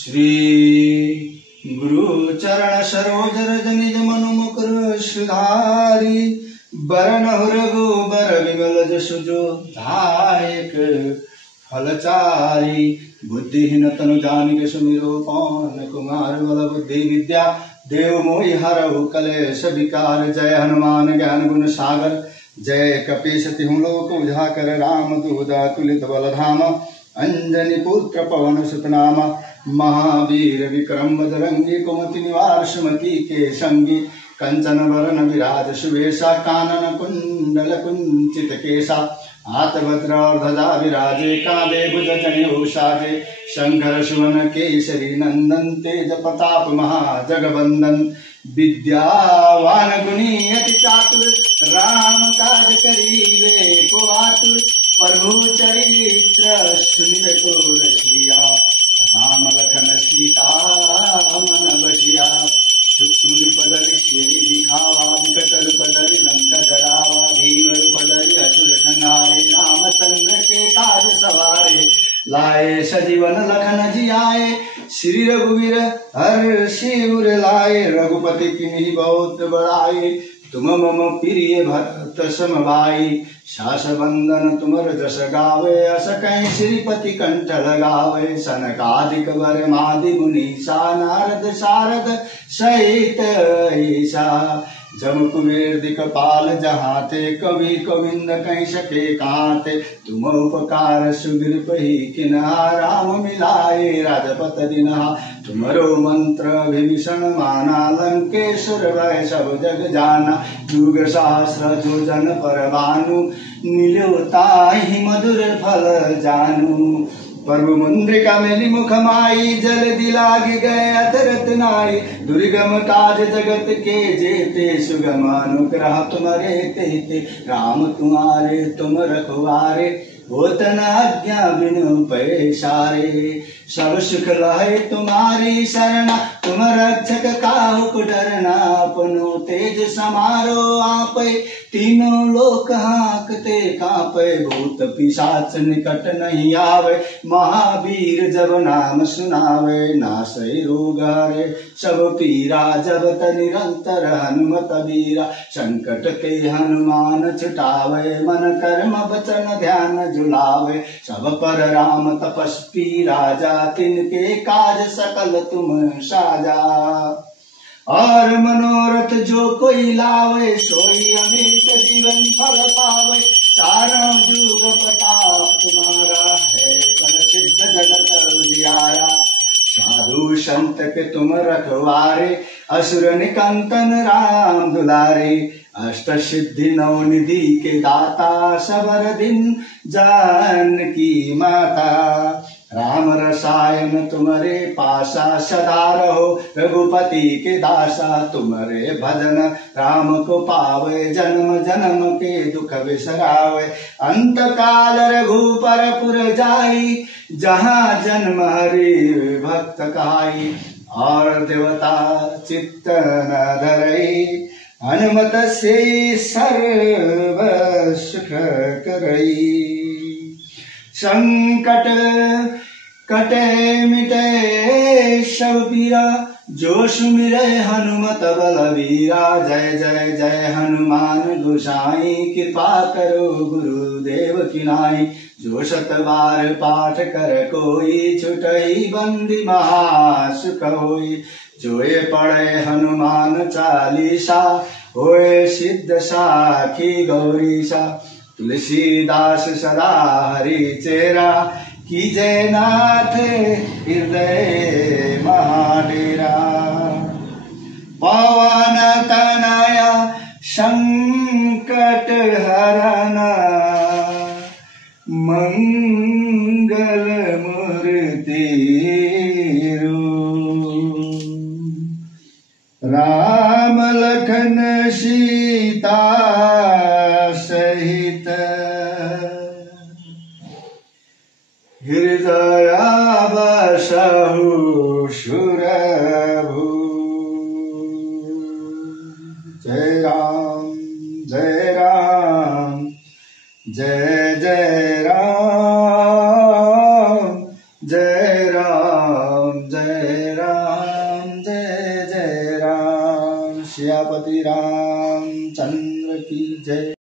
श्री गुरु चरण सरोज रज निज मनु मुकुर सुधारी बरन रघुबर विमल जसु जो दायक फलचारी बुद्धिहीन तनु जानिके सुमिरो पवन कुमार बल बुद्धि विद्या देव मोहि हरहु कलेश विकार। जय हनुमान ज्ञान गुण सागर जय कपीस तिहु लोक उजाकर राम दूत तुलित बल धाम अंजनी पुत्र पवन सुत नाम महावीर विक्रम बजरंगी कुमति निवार सुमति के संगी कंचन वरण विराज सुवेशा कानन कुंडल कुंचित केसा हाथ वज्र और ध्वजा विराजे कांधे भुज जनेऊ साजे शंकर सुवन केसरी नंदन तेज प्रताप महाजगबंदन विद्यावान गुणी अति चातुर राम काज करीबे को आतुर प्रभु चरित्र सुनिबे को रसिया राम लखन सीता मन बसिया सुक्ष्म रूप धरि सियहि दिखावा विकट रूप धरि लंका जरावा भीम रूप धरि असुर संहारे रामचंद्र के काज सवारे लाए सजीवन लखन जियाए श्री रघुवीर हर शिवर लाए रघुपति किन्हीं बहुत बड़ाई तुम मम प्रिय भरत सम भाई शास बंदन तुमर जस गावे अस कहीं श्रीपति कंठ लगावे सनकादिक वर मादि मुनीसा नारद सारद सहित ईसा जम कुबेर दिक्पाल जहाँ थे कवि गोविंद कहीं सके कांते तुम उपकार सुग्र पही किन्हा राम मिलाए राजपत दिन्हा तुमरो मंत्र विभीषण माना लंकेश्वर वै सब जग जाना युग सहस्र जो जन पर भानु मिलो ताहि मधुर फल जानू प्रभु मुद्रिका मेली मुख माई जल दिलाग गए अतरत नाई दुर्गम काज जगत के जेते सुगम अनुग्रह तुम्हारे तेते राम तुम्हारे तुम रखवारे होत न आज्ञा बिनु पैसारे सब सुख लहे तुम्हारी शरणा तुम रक्षक काहु डरना अपनो तेज समारो आपे तीनों लोक हाँकते कांपे भूत पिशाच निकट नहीं आवे महावीर जब नाम सुनावे नासै रोग हरे सब पीरा जपत निरंतर हनुमत बीरा संकट के हनुमान छुटावे मन कर्म वचन ध्यान झुलावे सब पर राम तपस्वी राजा तिनके काज सकल तुम साजा और मनोरथ जो कोई लावे सोई अमित जीवन फल पावे चारों जुग प्रताप तुम्हारा है प्रसिद्ध जगत उजियारा साधु संत के तुम रखवारे असुर निकंदन राम दुलारे अष्ट सिद्धि नौ निधि के दाता सबर दिन जानकी माता राम रसायन तुम्हारे पासा सदा रहो रघुपति के दासा तुम्हारे भजन राम को पावे जन्म जन्म के दुख बिसरावे अंत काल रघुपर पुर जाई जहाँ जन्म हरि भक्त कहाई और देवता चित्त न धरई हनुमत से सर्व सुख करई संकट कटे मिटे सब पीरा जो सुमिरै हनुमत बलवीरा जय जय जय हनुमान गोसाई कृपा करो गुरुदेव की नाई जो शत बार पाठ कर कोई छुटई बंदी महासुख होई जो ये पढ़े हनुमान चालीसा होए सिद्ध साखी गौरीसा तुलसीदास सदा हरि चेरा कीजय नाथ हृदय महाडेरा पवन तनया संकट हरना मंगल मूर्ति राम लखन सीता सहित हृदय बसहु सुरभु जय राम जय राम जय जय राम जय राम जय सियापति रामचंद्र की जय।